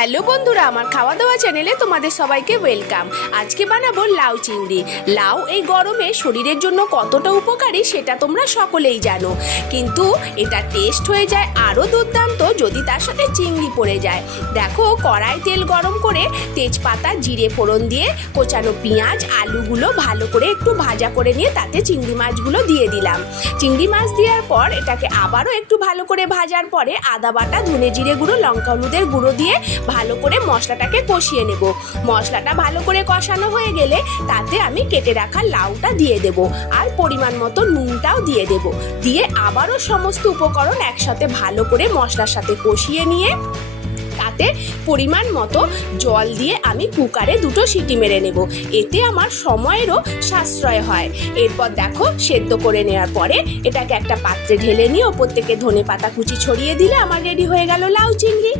Hello বন্ধুরা, আমার খাওয়া দাওয়া চ্যানেলে তোমাদের সবাইকে ওয়েলকাম। আজকে বানাবো লাউ চিংড়ি। লাউ এই গরমে শরীরের জন্য কতটা উপকারী সেটা তোমরা সকলেই জানো, কিন্তু এটা টেস্ট হয়ে যায় আরও দুর্দান্ত যদি তার সাথে চিংড়ি পড়ে যায়। দেখো, কড়াই তেল গরম করে তেজপাতা জিরে ফোড়ন দিয়ে কোচানো পেঁয়াজ আলুগুলো ভালো করে একটু ভাজা করে নিয়ে তাতে চিংড়ি মাছগুলো দিয়ে দিলাম। চিংড়ি মাছ দেওয়ার পর এটাকে আবারও একটু ভালো করে ভাজার পরে আদা বাটা, ধনে জিরে গুঁড়ো, লঙ্কা হলুদের গুঁড়ো দিয়ে ভালো করে মশলাটাকে কষিয়ে নেব। মশলাটা ভালো করে কষানো হয়ে গেলে তাতে আমি কেটে রাখা লাউটা দিয়ে দেব, আর পরিমাণ মতো নুনটাও দিয়ে দেব। দিয়ে আবারও সমস্ত উপকরণ একসাথে ভালো করে মশলার সাথে কষিয়ে নিয়ে তাতে পরিমাণ মতো জল দিয়ে আমি কুকারে 2টো সিটি মেরে নেব। এতে আমার সময়েরও সাশ্রয় হয়। এরপর দেখো, সেদ্ধ করে নেওয়ার পরে এটাকে একটা পাত্রে ঢেলে নিয়ে ওপর থেকে ধনে পাতা কুচি ছড়িয়ে দিলে আমার রেডি হয়ে গেল লাউ চিংড়ি।